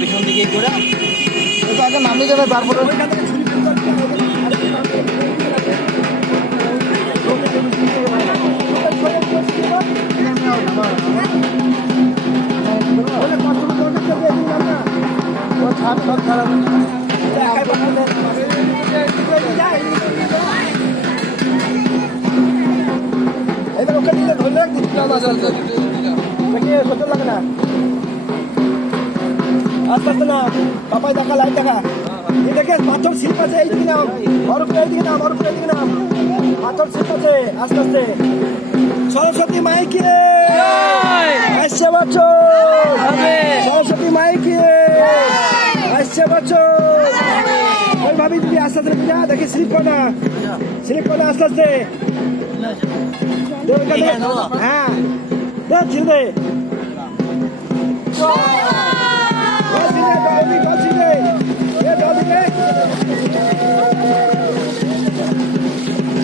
পিছন দিকে ঘোরা আগে নামিয়ে যাবে তারপরে লাগে না আস্তে আস্তে না পাপাই দেখা লাইট দেখা এই দেখে পাথর শিল্প আছে এইদিকে নাম ওর উপরে এইদিকে নাম ওর উপরে এইদিকে নাম পাথর শিল্প আছে আস্তে আস্তে সরস্বতী মাইকে আসছে বছর সরস্বতী মাইকে আসছে বছর ওই ভাবি তুমি আস্তে আস্তে যা দেখি স্লিপ করো না আস্তে আস্তে হ্যাঁ ছেড়ে দে